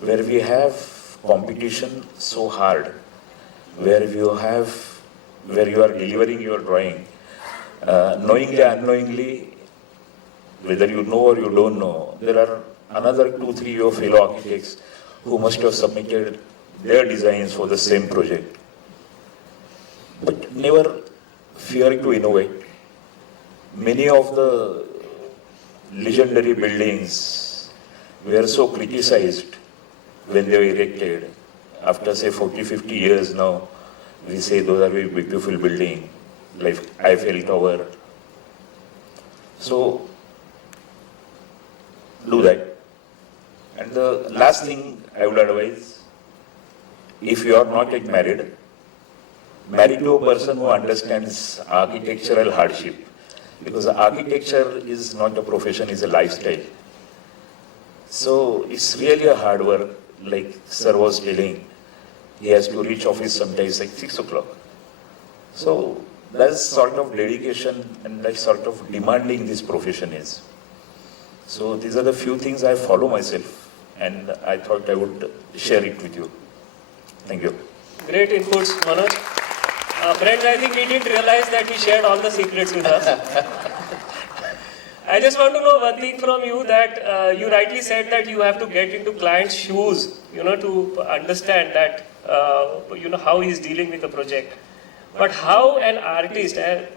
where we have competition so hard, where you are delivering your drawing, knowingly, unknowingly, whether you know or you don't know, there are another 2-3 your fellow architects who must have submitted their designs for the same project. But never fear to innovate. Many of the legendary buildings were so criticized when they were erected. After say 40-50 years now, we say those are very beautiful buildings, like Eiffel Tower. So, do that. And the last thing I would advise, if you are not yet married, marry to a person who understands architectural hardship. Because architecture is not a profession, it's a lifestyle. So it's really a hard work, like sir was telling. He has to reach office sometimes like 6 o'clock. So that's sort of dedication and that sort of demanding this profession is. So these are the few things I follow myself and I thought I would share it with you. Thank you. Great inputs, Manoj. Friends, I think we didn't realize that he shared all the secrets with us. I just want to know one thing from you, that you rightly said that you have to get into client's shoes, to understand that, how he's dealing with the project. But how an artist,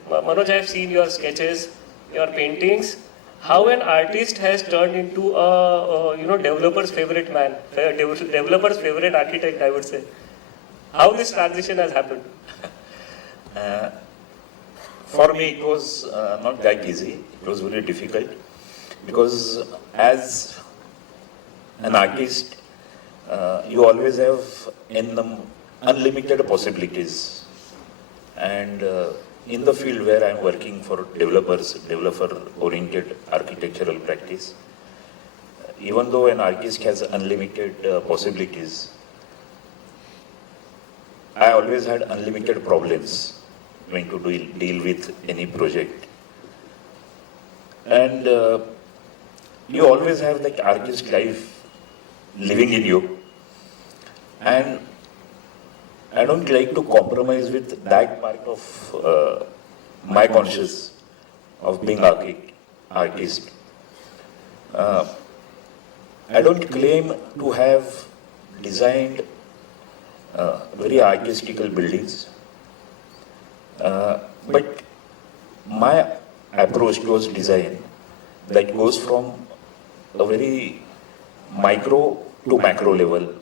Manoj, I've seen your sketches, your paintings, how an artist has turned into a, developer's favorite man, developer's favorite architect, I would say. How this transition has happened? For me, it was not that easy. It was very difficult because as an artist, you always have unlimited possibilities. And in the field where I'm working for developer-oriented architectural practice, even though an artist has unlimited possibilities, I always had unlimited problems when to deal with any project. And you always have like artist life living in you. And I don't like to compromise with that part of my conscious of being artist. I don't claim to have designed very artistical buildings, but my approach towards design that goes from a very micro to macro level.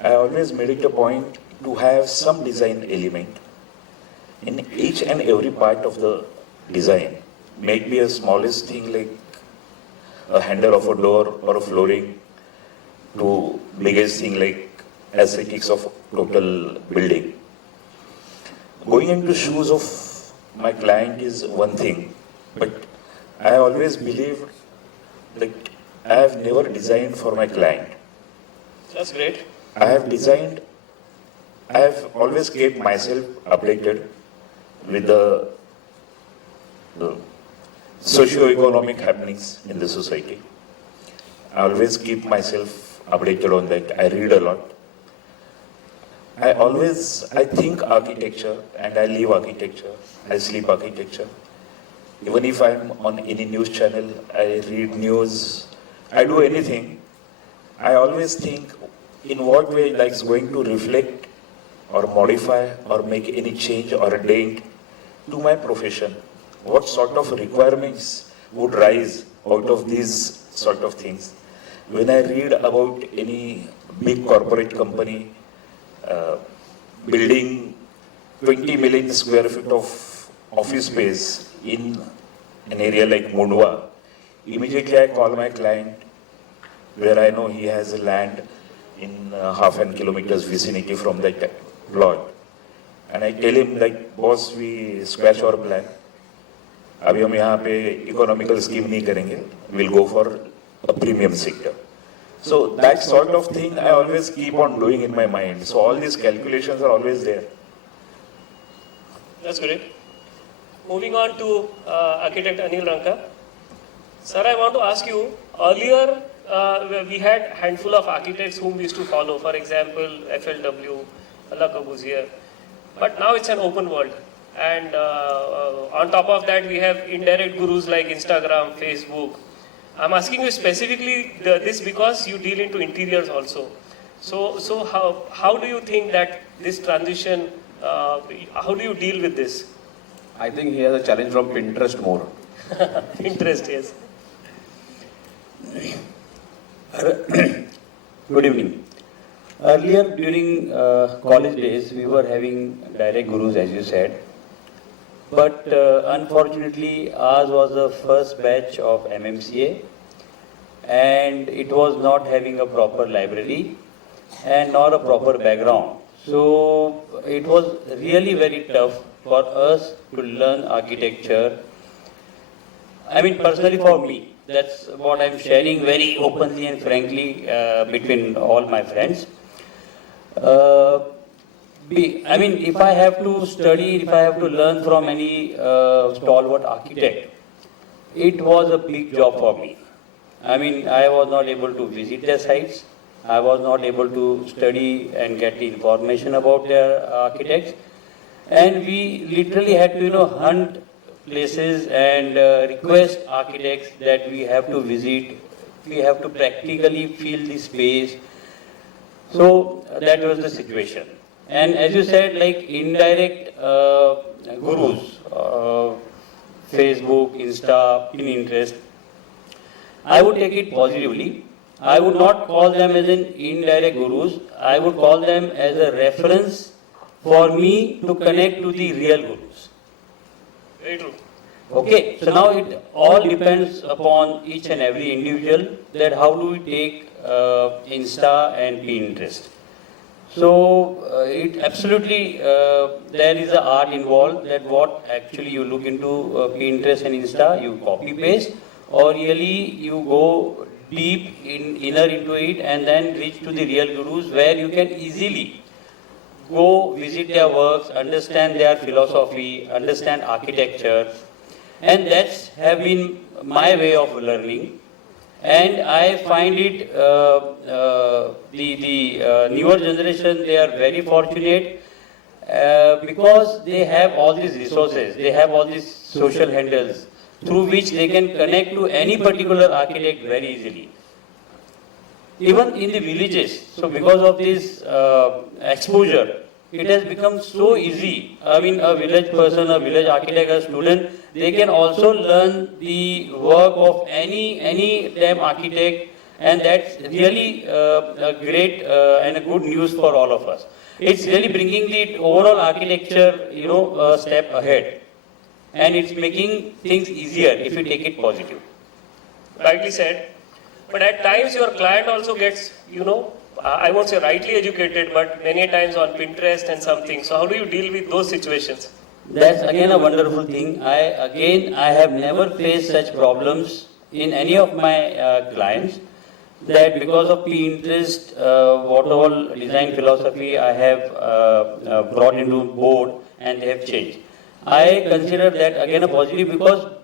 I always made it a point to have some design element in each and every part of the design. Maybe a smallest thing like a handle of a door or a flooring to biggest thing like aesthetics of total building. Going into shoes of my client is one thing, but I always believed that I have never designed for my client. That's great. I have always kept myself updated with the socio-economic happenings in the society. I always keep myself updated on that. I read a lot. I think architecture and I live architecture. I sleep architecture. Even if I'm on any news channel, I read news, I do anything. I always think in what way it's going to reflect or modify or make any change or a dent to my profession. What sort of requirements would rise out of these sort of things? When I read about any big corporate company building 20 million square feet of office space in an area like Mundwa, immediately I call my client where I know he has a land in half an kilometers vicinity from that plot. And I tell him like, boss, we scratch our plan. अभी हम यहाँ पे economical scheme नहीं करेंगे. We'll go for a premium sector. So that sort of thing I always keep on doing in my mind. So all these calculations are always there. That's great. Moving on to architect Anil Ranka. Sir, I want to ask you, earlier we had a handful of architects whom we used to follow, for example, FLW, Le Corbusier. But now it's an open world. And on top of that, we have indirect gurus like Instagram, Facebook. I'm asking you specifically this because you deal into interiors also. So how do you think that this transition, how do you deal with this? I think he has a challenge from Pinterest more. Pinterest, yes. Good evening. Earlier during college days, we were having direct gurus, as you said. But unfortunately, ours was the first batch of MMCA, and it was not having a proper library and not a proper background. So it was really very tough for us to learn architecture. I mean, personally for me, that's what I'm sharing very openly and frankly between all my friends. If I have to study, if I have to learn from any stalwart architect, it was a big job for me. I mean, I was not able to visit their sites. I was not able to study and get the information about their architects. And we literally had to, hunt places and request architects that we have to visit. We have to practically feel the space. So that was the situation. And as you said, like indirect gurus, Facebook, Insta, Pinterest, I would take it positively. I would not call them as an indirect gurus. I would call them as a reference for me to connect to the real gurus. Very true. Okay, so now it all depends upon each and every individual that how do we take Insta and Pinterest. So it absolutely there is a art involved that what actually you look into Pinterest and Insta, you copy paste, or really you go deep inner into it and then reach to the real gurus where you can easily go visit their works, understand their philosophy, understand architecture, and that's have been my way of learning. And I find it the newer generation, they are very fortunate because they have all these resources, they have all these social handles through which they can connect to any particular architect very easily. Even in the villages, so because of this exposure, it has become so easy. I mean, a village person, a village architect, a student, they can also learn the work of any damn architect, and that's really a great and a good news for all of us. It's really bringing the overall architecture, a step ahead, and it's making things easier if you take it positive. Rightly said. But at times your client also gets, I won't say rightly educated, but many times on Pinterest and something. So how do you deal with those situations? That's again a wonderful thing. I have never faced such problems in any of my clients, that because of Pinterest, what all design philosophy I have brought into board and they have changed. I consider that again a positive, because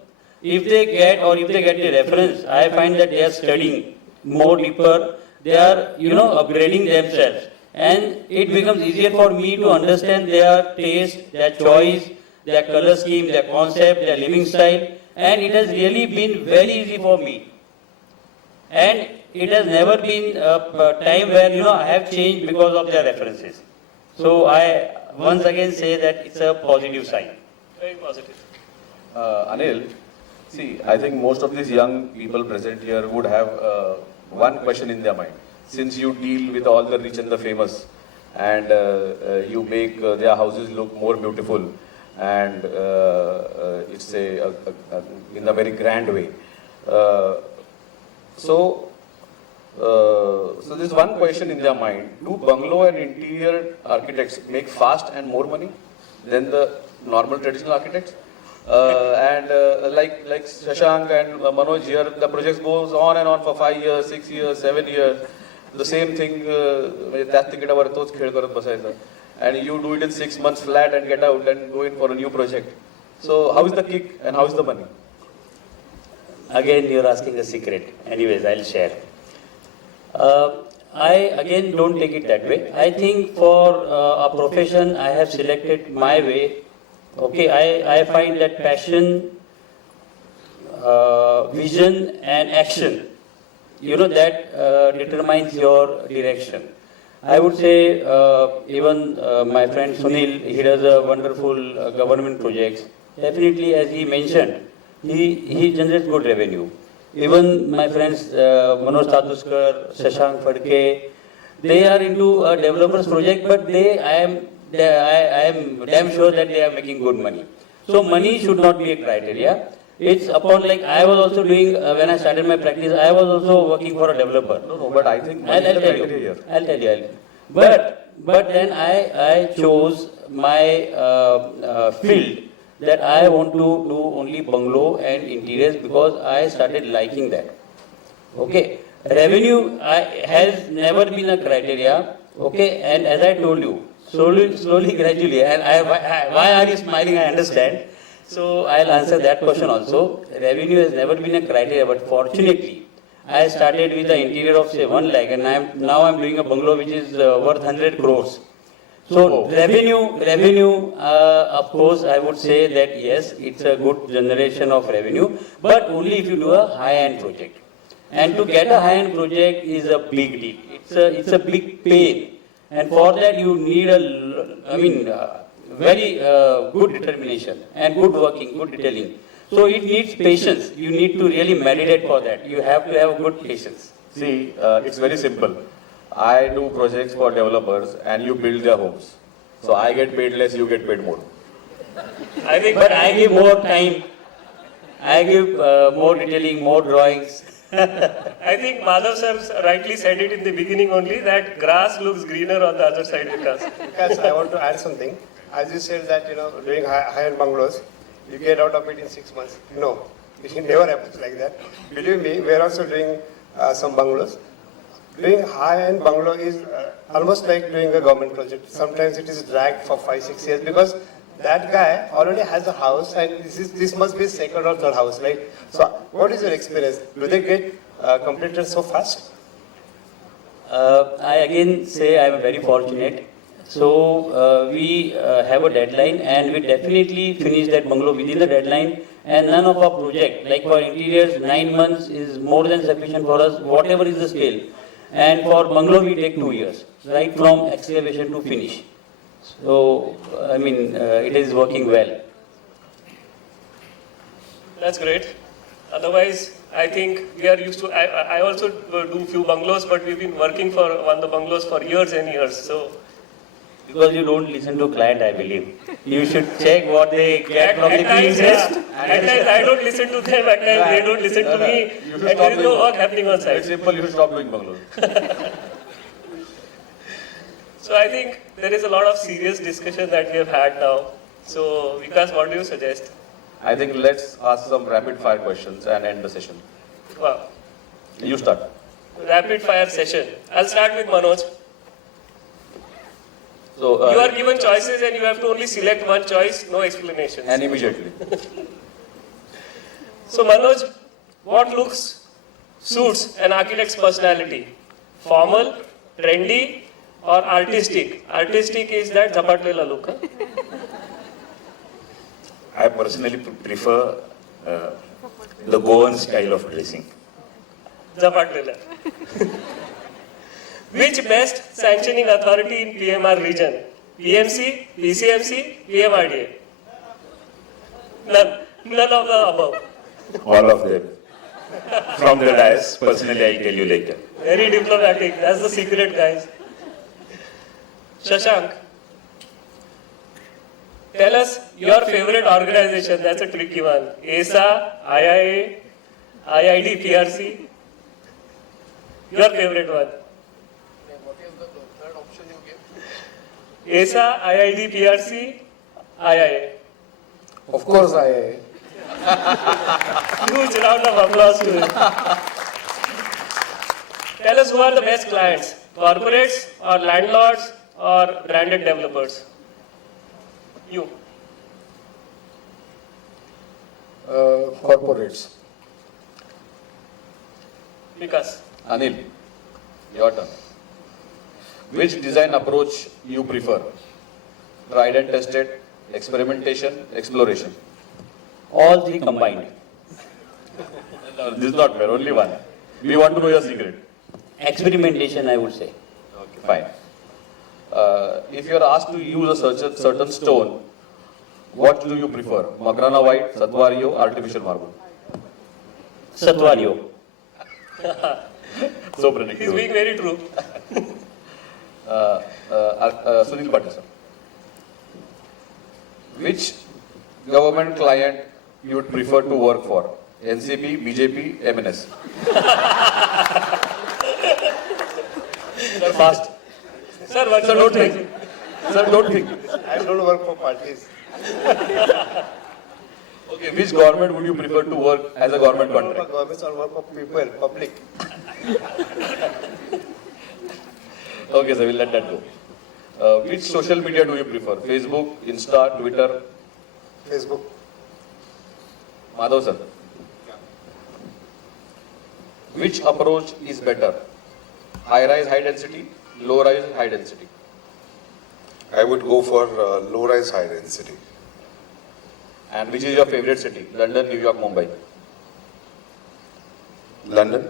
if they get the reference, I find that they are studying more deeper, they are upgrading themselves, and it becomes easier for me to understand their taste, their choice, their color scheme, their concept, their living style, and it has really been very easy for me. And it has never been a time where I have changed because of their references. So I once again say that it's a positive sign. Very positive. Anil, see, I think most of these young people present here would have one question in their mind. Since you deal with all the rich and the famous, and you make their houses look more beautiful, and it's in a very grand way. So there's one question in their mind: do bungalow and interior architects make fast and more money than the normal traditional architects? Like Shashank and Manoj here, the project goes on and on for 5 years, 6 years, 7 years. The same thing, and you do it in 6 months flat and get out and go in for a new project. So how is the kick and how is the money? Again, you're asking a secret. Anyways, I'll share. I again don't take it that way. I think for a profession, I have selected my way. Okay, I find that passion, vision and action, that determines your direction. I would say even my friend Sunil, he does a wonderful government projects. Definitely, as he mentioned, he generates good revenue. Even my friends Ar.Manoj Tatooskar, Shashank Phadke, they are into a developer's project, but I am damn sure that they are making good money. So money should not be a criteria. It's upon, like I was also doing, when I started my practice, I was also working for a developer. No, but I think money is the criteria here. I'll tell you. But then I chose my field, that I want to do only bungalow and interiors, because I started liking that. Okay. Revenue has never been a criteria. Okay. And as I told you, slowly, gradually, and why are you smiling? I understand. So I'll answer that question also. Revenue has never been a criteria, but fortunately, I started with the interior of say 1 lakh, and now I'm doing a bungalow which is worth 100 crores. So revenue, of course, I would say that yes, it's a good generation of revenue, but only if you do a high-end project. And to get a high-end project is a big deal. It's a big pain, and for that you need very good determination and good working, good detailing. So it needs patience. You need to really meditate for that. You have to have good patience. See, it's very simple. I do projects for developers and you build their homes. So I get paid less, you get paid more. But I give more time I give more detailing, more drawings. I think Madhav sir rightly said it in the beginning only that grass looks greener on the other side because. Because I want to add something. As you said that, doing high-end bungalows, you get out of it in 6 months. No, it never happens like that. Believe me, we are also doing some bungalows. Doing high-end bungalow is almost like doing a government project. Sometimes it is dragged for 5-6 years because that guy already has a house and this must be second or third house, right? So what is your experience? Do they get completed so fast? I again say I am very fortunate. So we have a deadline and we definitely finish that bungalow within the deadline, and none of our project, like for interiors, 9 months is more than sufficient for us, whatever is the scale. And for bungalow we take 2 years, right from excavation to finish. So, I mean, it is working well. That's great. Otherwise, I think we are used to, I also do few bungalows, but we've been working for one of the bungalows for years and years. So, Because you don't listen to client, I believe. You should check what they get from the times, client. at times I don't listen to them, at times they don't listen to me, and there is no work happening on site. It's simple, you should stop doing bungalows. So I think there is a lot of serious discussion that we have had now. So Vikas, what do you suggest? I think let's ask some rapid fire questions and end the session. Wow. You start. Rapid fire session. I'll start with Manoj. So, You are given choices and you have to only select one choice, no explanations. and immediately. So Manoj, what looks suits an architect's personality? Formal, trendy, or artistic? Artistic is that zapatlela look. Huh? I personally prefer the Goan style of dressing. Zapatlela. Which best sanctioning authority in PMR region? PMC, PCMC, PMRDA? None. None of the above. All of them. From the dais, personally I'll tell you later. Very diplomatic. That's the secret, guys. Shashank, tell us your favorite organization. That's a tricky one. ASA, IIA, IID, PRC. Your favorite one. What is the third option you gave? ASA, IID, PRC, IIA. Of course, IIA. Huge round of applause to him. Tell us who are the best clients, corporates or landlords or branded developers? You. Corporates. Vikas. Anil, your turn. Which design approach you prefer? Tried and tested, experimentation, exploration. All three combined. No, this is not fair, only one. We want to know your secret. Experimentation, I would say. Okay, fine. If you are asked to use a certain stone, what do you prefer? Magrana white, Satwario, artificial marble? Satwario. So He's predictable. being very true. Sunil Patil, sir. Which government client you would prefer to work for? NCP, BJP, MNS? Sir, fast. Sir, what's Sir, don't think. Sir, don't think. I don't work for parties. Okay, which government would you prefer to work as a government I don't work for contract? governments or work for people, public. Okay, sir, we'll let that go. Which social media do you prefer? Facebook, Insta, Twitter? Facebook. Madhav, sir. Which approach is better? High-rise, high density, low-rise, high density? I would go for low-rise, high density. And which is your favorite city? London, New York, Mumbai? London?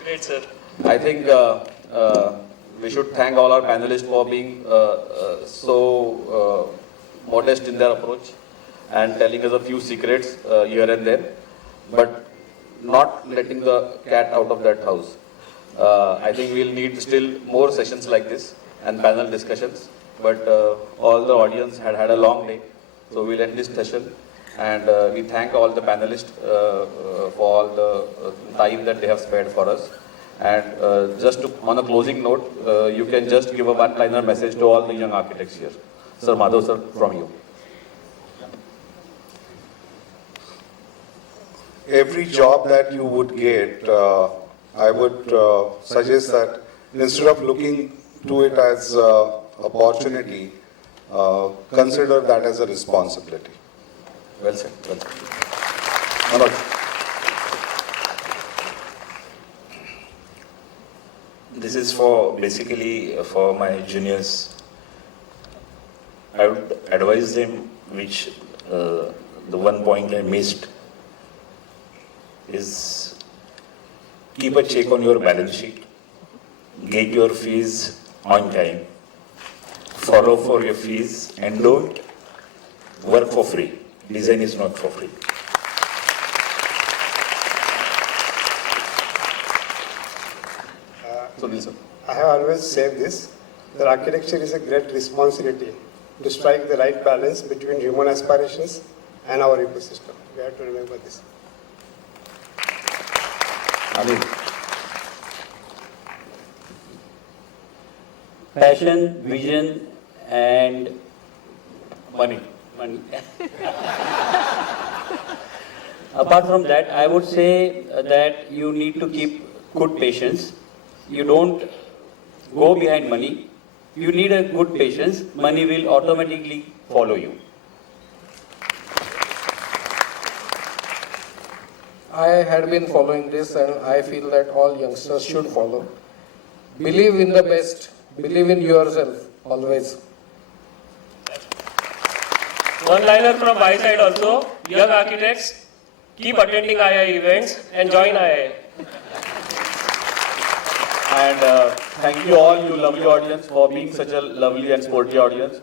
Great, sir. I think we should thank all our panelists for being so modest in their approach and telling us a few secrets here and there, but not letting the cat out of that house. I think we'll need still more sessions like this and panel discussions, but all the audience had a long day, so we'll end this session And we thank all the panelists for all the time that they have spared for us. And just on a closing note, you can just give a one-liner message to all the young architects here. Sir Madhav, sir, from you. Every job that you would get, I would suggest that instead of looking to it as an opportunity, consider that as a responsibility. Well said. Well said. Manoj. This is for basically for my juniors. I would advise them, which the one point I missed is keep a check on your balance sheet, get your fees on time, follow for your fees, and don't work for free. Design is not for free. Sunil, sir. I have always said this, that architecture is a great responsibility to strike the right balance between human aspirations and our ecosystem. We have to remember this. Anil. Passion, vision, and Money. money. Apart from that, I would say that you need to keep good patience. You don't go behind money. You need a good patience. Money will automatically follow you. I had been following this and I feel that all youngsters should follow. Believe in the best. Believe in yourself always. One liner from my side also, young architects, keep attending IIA events and join IIA. And thank you all, you lovely audience, for being such a lovely and sporty audience.